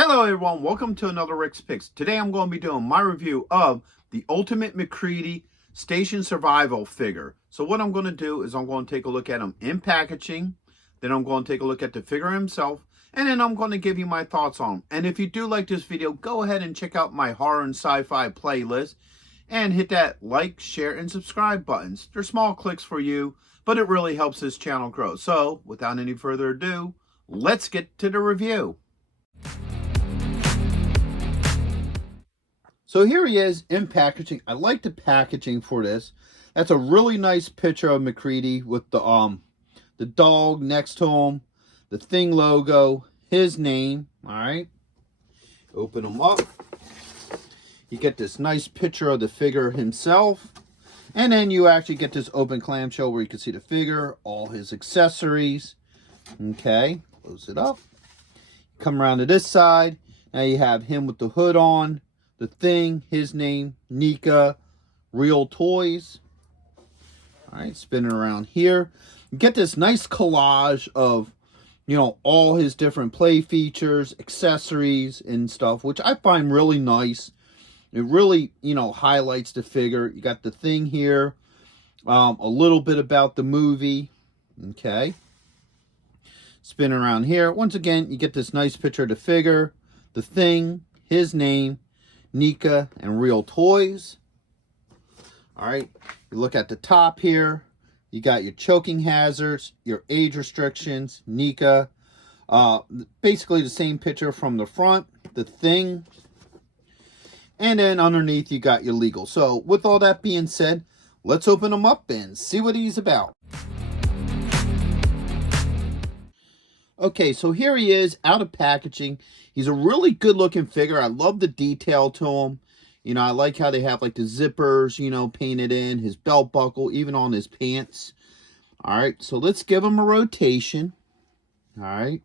Hello everyone, welcome to another Rick's Picks. Today I'm going to be doing my review of the Ultimate Macready Station Survival figure. So what I'm going to do is I'm going to take a look at him in packaging, then I'm going to take a look at the figure himself, and then I'm going to give you my thoughts on him. And if you do like this video, go ahead and check out my horror and sci-fi playlist and hit that like, share, and subscribe buttons. They're small clicks for you, but it really helps this channel grow. So without any further ado, let's get to the review. So here he is in packaging. I like the packaging for this. That's a really nice picture of Macready with the dog next to him, the Thing logo, his name. All right. Open him up. You get this nice picture of the figure himself. And then you actually get this open clamshell where you can see the figure, all his accessories. Okay. Close it up. Come around to this side. Now you have him with the hood on. The Thing, his name, NECA, Real Toys. All right, spinning around here. You get this nice collage of, all his different play features, accessories, and stuff, which I find really nice. It really, highlights the figure. You got the Thing here. A little bit about the movie. Okay. Spinning around here. Once again, you get this nice picture of the figure, the Thing, his name, NECA, and Real Toys. All right, you look at the top here. You got your choking hazards, your age restrictions, NECA. Basically the same picture from the front, the Thing. And then underneath you got your legal. So with all that being said, let's open them up and see what he's about. Okay, so here he is out of packaging. He's a really good looking figure. I love the detail to him. I like how they have like the zippers, painted in, his belt buckle, even on his pants. All right, so let's give him a rotation. All right.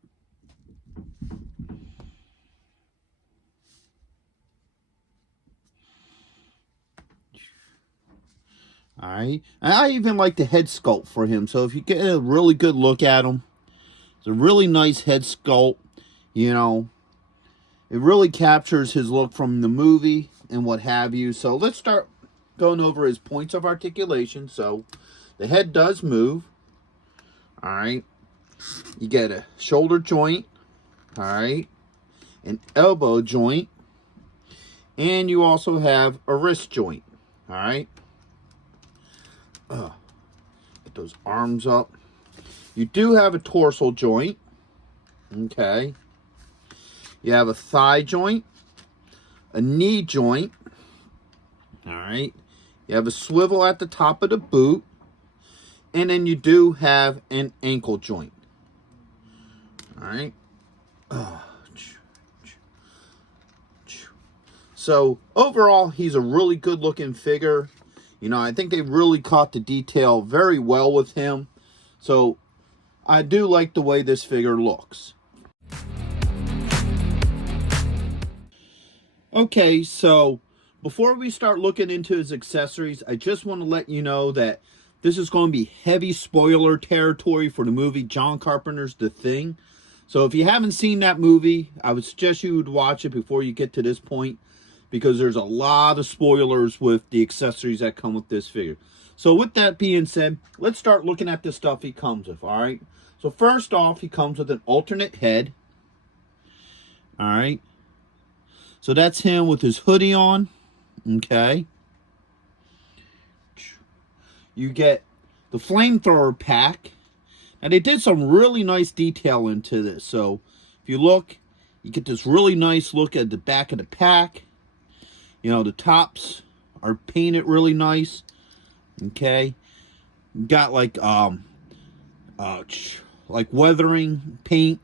All right. And I even like the head sculpt for him. So if you get a really good look at him, it's a really nice head sculpt. It really captures his look from the movie and what have you. So let's start going over his points of articulation. So the head does move. All right. You get a shoulder joint. All right. An elbow joint. And you also have a wrist joint. All right. Get those arms up. You do have a torso joint. Okay. You have a thigh joint, a knee joint. All right. You have a swivel at the top of the boot. And then you do have an ankle joint. All right. So overall, he's a really good looking figure. I think they really caught the detail very well with him. So I do like the way this figure looks. Okay, so before we start looking into his accessories, I just want to let you know that this is going to be heavy spoiler territory for the movie John Carpenter's The Thing. So if you haven't seen that movie, I would suggest you would watch it before you get to this point, because there's a lot of spoilers with the accessories that come with this figure. So with that being said, let's start looking at the stuff he comes with, all right? So first off, he comes with an alternate head. All right. So that's him with his hoodie on. Okay. You get the flamethrower pack. And they did some really nice detail into this. So if you look, you get this really nice look at the back of the pack. The tops are painted really nice. Okay. You got like weathering paint.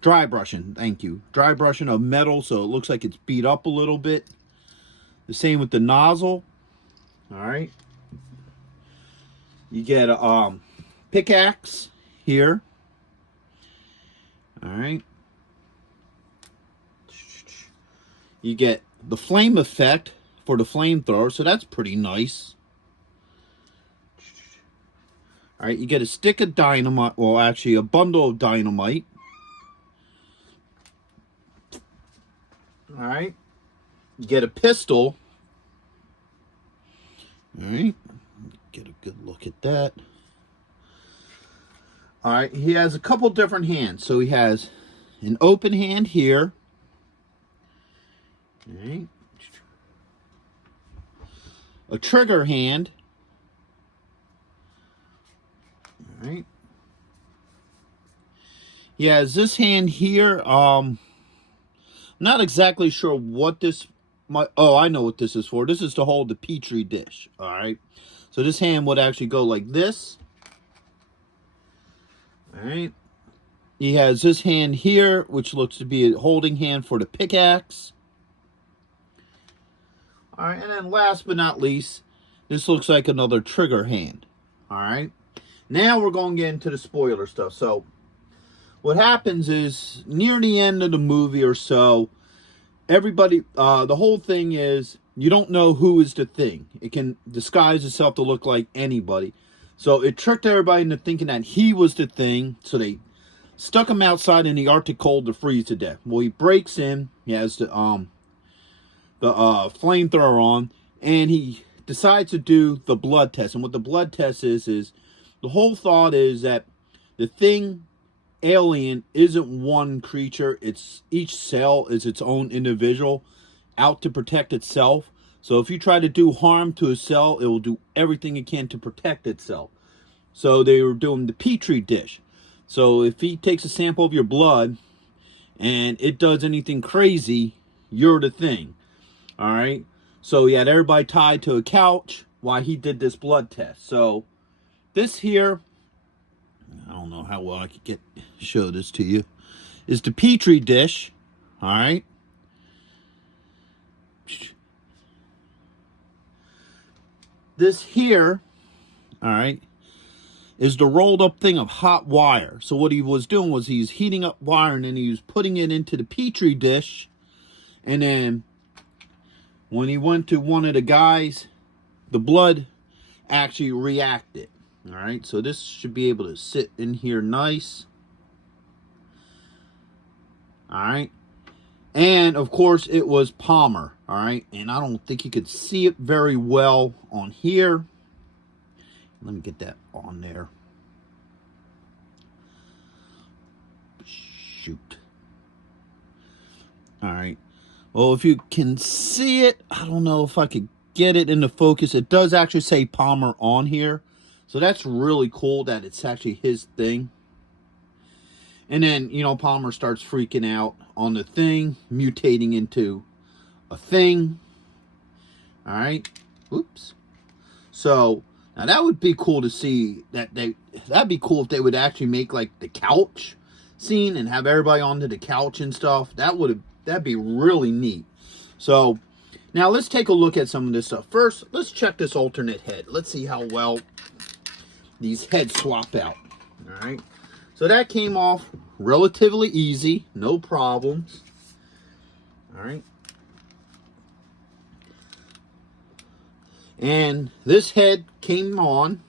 Dry brushing, thank you. Dry brushing of metal, so it looks like it's beat up a little bit. The same with the nozzle. All right. You get a pickaxe here. All right. You get the flame effect for the flamethrower, so that's pretty nice. All right, you get a stick of dynamite, well, actually a bundle of dynamite. All right. You get a pistol. All right. Get a good look at that. All right. He has a couple different hands. So he has an open hand here. All right. A trigger hand. All right. He has this hand here. Not exactly sure what this might. Oh, I know what this is for. This is to hold the Petri dish. All right. So this hand would actually go like this. All right. He has this hand here, which looks to be a holding hand for the pickaxe. All right. And then last but not least, this looks like another trigger hand. All right. Now we're going to get into the spoiler stuff. So what happens is near the end of the movie or so, everybody, the whole thing is you don't know who is the thing. It can disguise itself to look like anybody. So it tricked everybody into thinking that he was the thing. So they stuck him outside in the Arctic cold to freeze to death. Well, he breaks in. He has the flamethrower on, and he decides to do the blood test. And what the blood test is the whole thought is that the thing alien isn't one creature. It's each cell is its own individual out to protect itself. So if you try to do harm to a cell, it will do everything it can to protect itself. So they were doing the Petri dish. So if he takes a sample of your blood and it does anything crazy, you're the thing. All right. So he had everybody tied to a couch while he did this blood test. So this here, I don't know how well I could show this to you, is the Petri dish. All right. This here, all right, is the rolled up thing of hot wire. So what he was doing was he's heating up wire and then he was putting it into the Petri dish. And then when he went to one of the guys, the blood actually reacted. All right, so this should be able to sit in here nice. All right. And, of course, it was Palmer. All right. And I don't think you could see it very well on here. Let me get that on there. Shoot. All right. Well, if you can see it, I don't know if I could get it into focus. It does actually say Palmer on here. So that's really cool that it's actually his thing. And then, you know, Palmer starts freaking out on the thing, mutating into a thing. All right. Oops. So, now that would be cool to see. That'd be cool if they would actually make like the couch scene and have everybody onto the couch and stuff. That'd be really neat. So, now let's take a look at some of this stuff. First, let's check this alternate head. Let's see how well these heads swap out. All right. So that came off relatively easy, no problems. All right. And this head came on,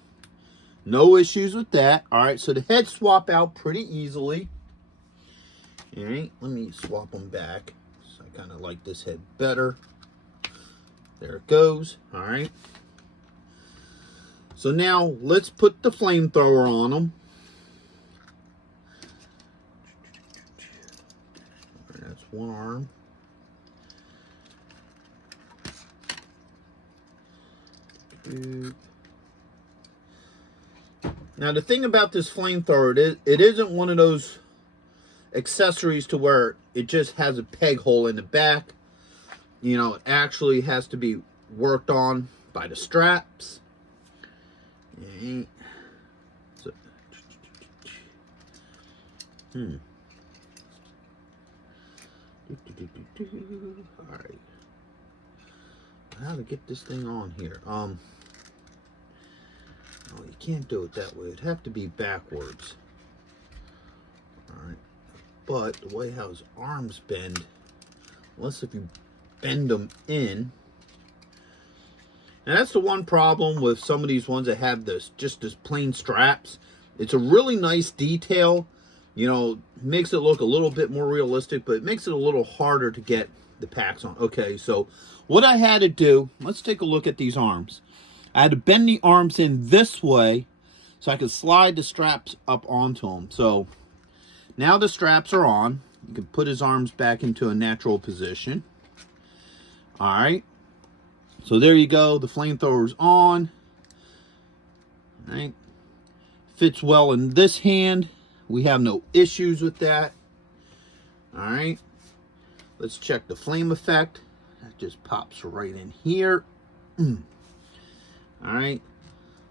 no issues with that. All right, so the heads swap out pretty easily. All right, let me swap them back. So I kind of like this head better. There it goes. All right. So now let's put the flamethrower on them. That's one arm. Now the thing about this flamethrower, it isn't one of those accessories to where it just has a peg hole in the back. You know, it actually has to be worked on by the straps. So, all right. How to get this thing on here? Oh, you can't do it that way. It'd have to be backwards. All right. But the way how his arms bend, unless if you bend them in. And that's the one problem with some of these ones that have just this plain straps. It's a really nice detail, You know, makes it look a little bit more realistic, but it makes it a little harder to get the packs on. Okay, so what I had to do, let's take a look at these arms. I had to bend the arms in this way so I could slide the straps up onto them. So now the straps are on. You can put his arms back into a natural position. All right. So there you go. The flamethrower's on. All right. Fits well in this hand. We have no issues with that. All right. Let's check the flame effect. That just pops right in here. All right.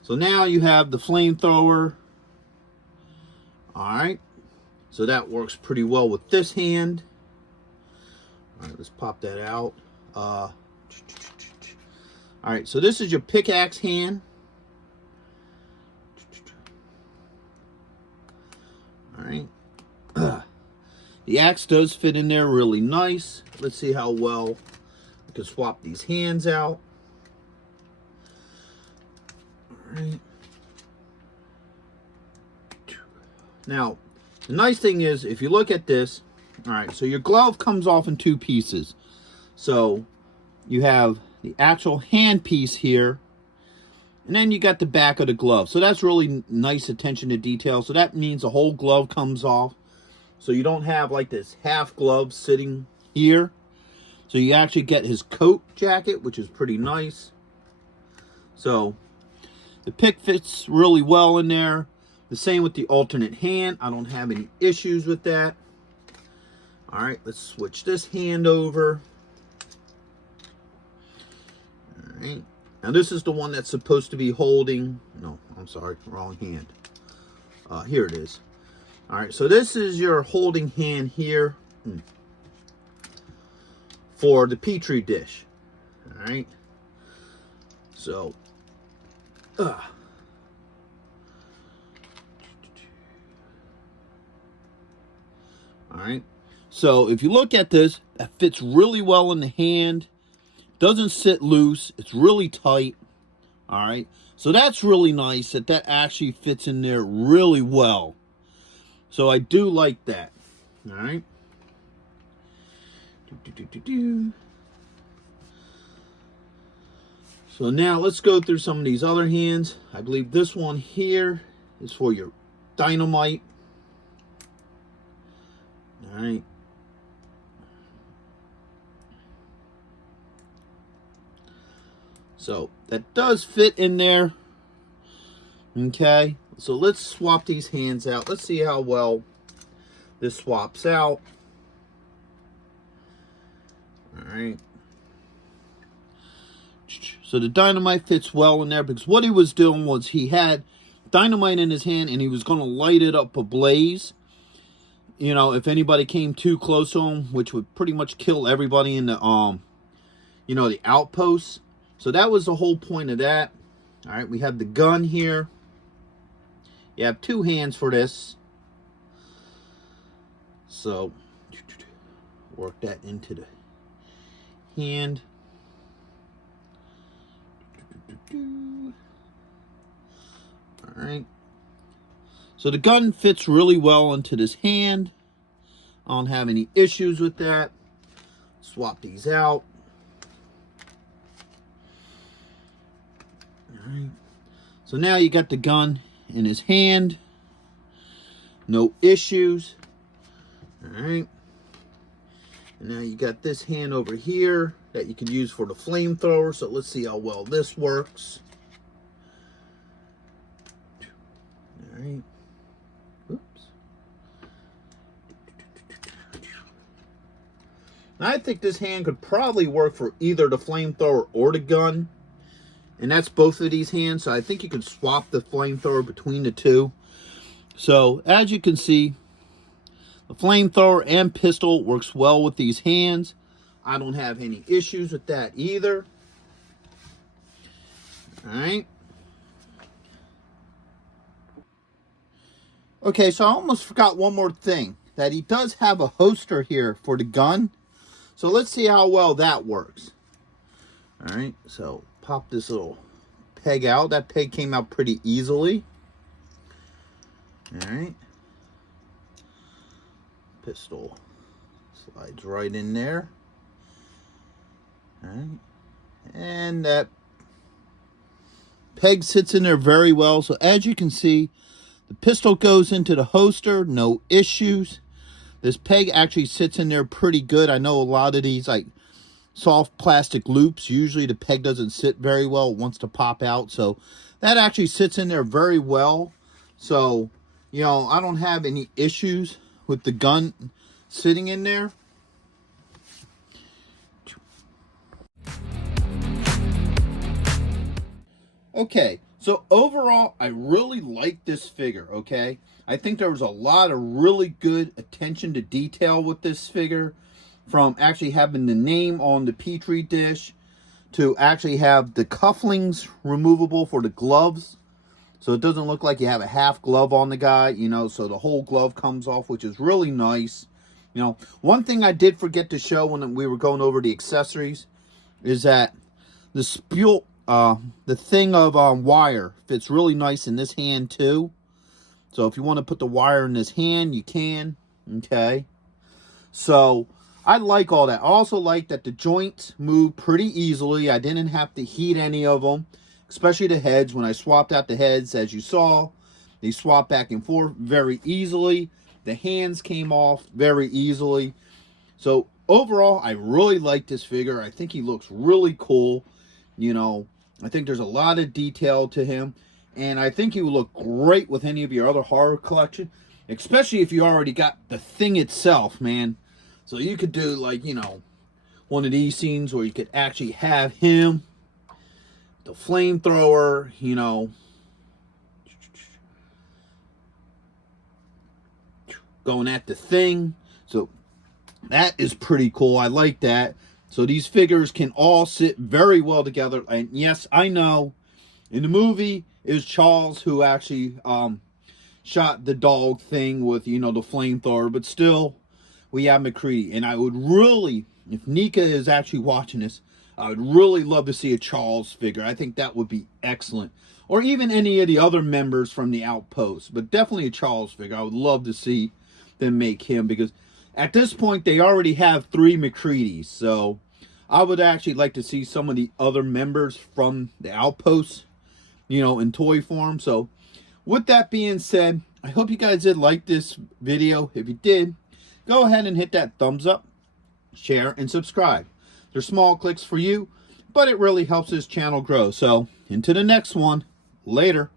So now you have the flamethrower. All right. So that works pretty well with this hand. All right, let's pop that out. All right, so this is your pickaxe hand. All right. The axe does fit in there really nice. Let's see how well I can swap these hands out. All right. Now, the nice thing is, if you look at this, all right, so your glove comes off in two pieces. So you have the actual hand piece here, and then you got the back of the glove. So that's really nice attention to detail. So that means the whole glove comes off. So you don't have like this half glove sitting here. So you actually get his coat jacket, which is pretty nice. So the pick fits really well in there. The same with the alternate hand. I don't have any issues with that. All right, let's switch this hand over. All right. Now this is the one that's supposed to be holding. No, I'm sorry, wrong hand. Here it is. All right, so this is your holding hand here for the Petri dish. All right. So, all right. So if you look at this, that fits really well in the hand. Doesn't sit loose. It's really tight. All right. So that's really nice that actually fits in there really well. So I do like that. All right. So now let's go through some of these other hands. I believe this one here is for your dynamite. All right. So that does fit in there. Okay. So let's swap these hands out. Let's see how well this swaps out. All right. So the dynamite fits well in there because what he was doing was he had dynamite in his hand and he was going to light it up ablaze. You know, if anybody came too close to him, which would pretty much kill everybody in the, you know, the outposts. So that was the whole point of that. All right, we have the gun here. You have two hands for this. So, work that into the hand. All right. So the gun fits really well into this hand. I don't have any issues with that. Swap these out. All right. So now you got the gun in his hand. No issues. All right. And now you got this hand over here that you can use for the flamethrower. So let's see how well this works. All right. Oops. I think this hand could probably work for either the flamethrower or the gun. And that's both of these hands. So I think you can swap the flamethrower between the two. So as you can see, the flamethrower and pistol works well with these hands. I don't have any issues with that either. All right. Okay, so I almost forgot one more thing. That he does have a holster here for the gun. So let's see how well that works. All right, so pop this little peg out. That peg came out pretty easily. All right. Pistol slides right in there. All right. And that peg sits in there very well. So as you can see, the pistol goes into the holster, no issues. This peg actually sits in there pretty good. I know a lot of these like soft plastic loops, usually the peg doesn't sit very well. It wants to pop out. So that actually sits in there very well. So, you know, I don't have any issues with the gun sitting in there. Okay, so overall, I really like this figure, okay? I think there was a lot of really good attention to detail with this figure, from actually having the name on the Petri dish to actually have the cufflinks removable for the gloves. So it doesn't look like you have a half glove on the guy, you know, so the whole glove comes off, which is really nice. You know, one thing I did forget to show when we were going over the accessories is that the spool, the thing of wire fits really nice in this hand too. So if you want to put the wire in this hand, you can. Okay. So I like all that. I also like that the joints move pretty easily. I didn't have to heat any of them, especially the heads. When I swapped out the heads, as you saw, they swap back and forth very easily. The hands came off very easily. So overall, I really like this figure. I think he looks really cool. You know, I think there's a lot of detail to him. And I think he will look great with any of your other horror collection. Especially if you already got the thing itself, man. So you could do, like, you know, one of these scenes where you could actually have him, the flamethrower, you know, going at the thing. So that is pretty cool. I like that. So these figures can all sit very well together. And yes, I know in the movie it was Charles who actually shot the dog thing with, you know, the flamethrower. But still, we have Macready. And I would really, if NECA is actually watching this, I would really love to see a Charles figure. I think that would be excellent. Or even any of the other members from the Outpost. But definitely a Charles figure. I would love to see them make him, because at this point they already have 3 Macreadys. So I would actually like to see some of the other members from the Outpost, you know, in toy form. So with that being said, I hope you guys did like this video. If you did, go ahead and hit that thumbs up, share, and subscribe. They're small clicks for you, but it really helps this channel grow. So, into the next one. Later.